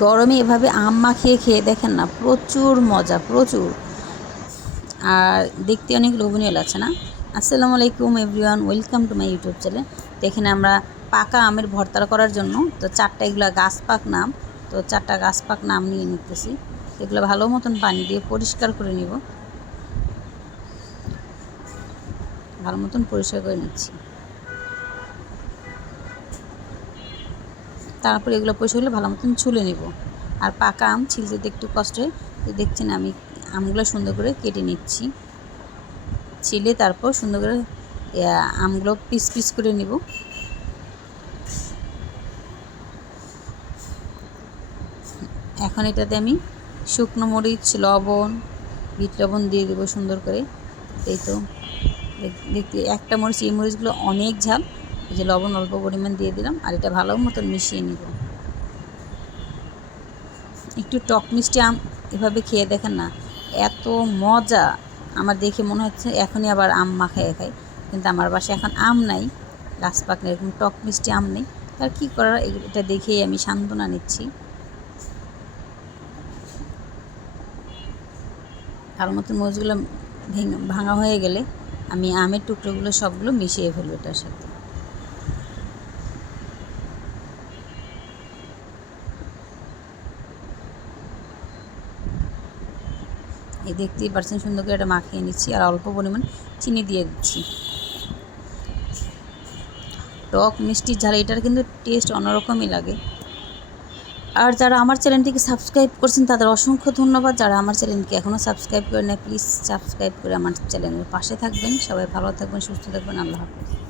গরমে এভাবে আম মাখিয়ে খেয়ে দেখেন না, প্রচুর মজা, প্রচুর। আর দেখতে অনেক লোভনীয় লাগছে না? আসসালামু আলাইকুম everyone, welcome to my YouTube channel. তো এখানে আমরা পাকা আমের ভর্তা করার জন্য তো 4টা এগুলো গাছপাক নাম, তো 4টা গাছপাক নাম নিয়ে নিতেছি। এগুলো ভালো মতন পানি দিয়ে পরিষ্কার করে নিব, ভালো মতন পরিষ্কার করে নিচ্ছি। তারপরে এগুলো পরিষ্কার হলে ভালো মতন ছুলে নিব। আর পাকা আম ছিলতে একটু কষ্ট হয়, তো দেখছেন আমি আমগুলো সুন্দর করে কেটে নিচ্ছি। ছিলে তারপর সুন্দর করে আমগুলো পিস পিস করে নিব। এখন এটাতে আমি শুকনো মরিচ, লবণ, বিট লবণ দিয়ে দেবো সুন্দর করে। এই তো দেখতে একটা মরিচ, এই মরিচগুলো অনেক ঝাল, এই যে লবণ অল্প পরিমাণ দিয়ে দিলাম। আর এটা ভালো মতন মিশিয়ে নিব। একটু টক মিষ্টি আম এভাবে খেয়ে দেখেন না, এত মজা। আমার দেখে মনে হচ্ছে এখনই আবার আম মাখায় খাই, কিন্তু আমার বাসায় এখন আম নাই, গাছ পাকলে এরকম টক মিষ্টি আম নেই। তার কী করার, এটা দেখেই আমি সান্ত্বনা নিচ্ছি। ভালো মতন মরিচগুলো ভাঙা হয়ে গেলে আমি আমের টুকরোগুলো সবগুলো মিশিয়ে ফেলবো এটার সাথে। এই দেখতেই পাচ্ছেন সুন্দর করে এটা মাখিয়ে নিচ্ছি, আর অল্প পরিমাণ চিনি দিয়ে দিচ্ছি। টক মিষ্টি ঝাল এটার কিন্তু টেস্ট অন্যরকমই লাগে। আর যারা আমার চ্যানেলটিকে সাবস্ক্রাইব করছেন তাদের অসংখ্য ধন্যবাদ। যারা আমার চ্যানেলকে এখনও সাবস্ক্রাইব করে না, প্লিজ সাবস্ক্রাইব করে আমার চ্যানেলের পাশে থাকবেন। সবাই ভালো থাকবেন, সুস্থ থাকবেন। আল্লাহ হাফেজ।